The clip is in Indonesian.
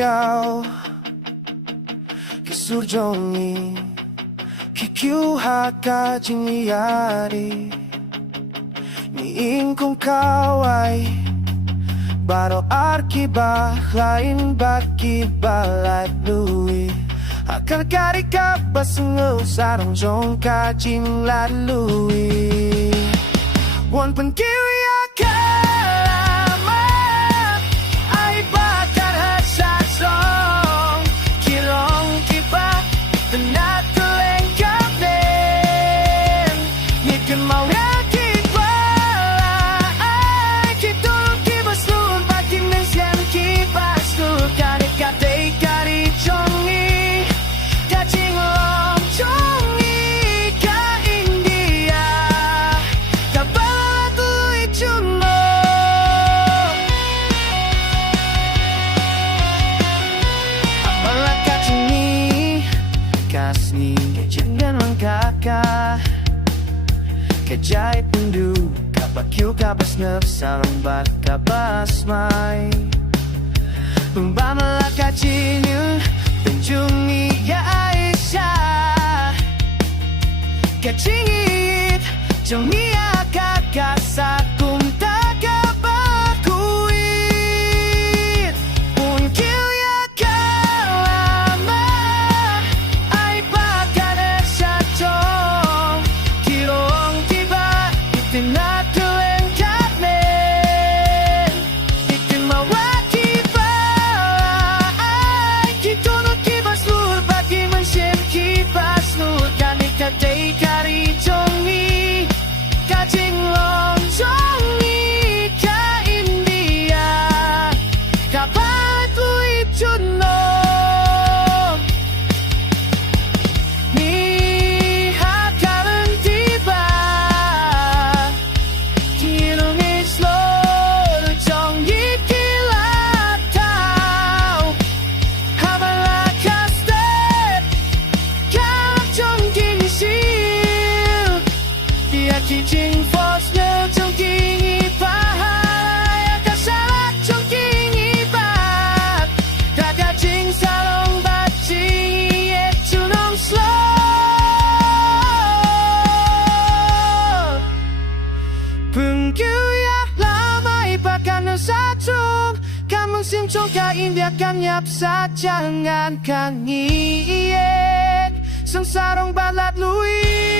liao Ke surjongi Kikiuha ka jingliari Ni ingkong kaway Baro arkiba lain baki balat lui Akal kari ka basengel sarong jong ka jinglalui Wan penkiwi akalama Ay bakar hasat song Kilong kiba Tenat keleng kapten Niken mau kiba Ay kitulong kiba Slur baki mensian kiba Slur kari kate kari jongi Kacing long jongi ka India Kabalat lui juno Apalah kacing ni Kasni kejengan langkaka Kejai pendu Kapakyu kabas nafsarang bak kabas mai Pembamalah kacinu Penjungi ya Aisyah Kacingit Jongi kakak sakum tagabakuit Unkil ya kalama Ay bakar esatong Kilong tiba Itinat kelengkap men Ikin mawakiba Ay kitunut kiba Slur bagi mensyem kiba Slur kani kadei kari jongi Kacing long jongi ka India Kapat lui juno Ni hakalan tiba Kilong islor jongi kilat tau Hamala kastet Kalap jongi sil Dia kijing fosnya jongi bahaya Kasalat jongi bat Kakacing salong bacing Yet junong slow Pengkuya lama ibakan satung Kamang simcong ka India kanyap sa jangan kang iik Sang sarong balat lui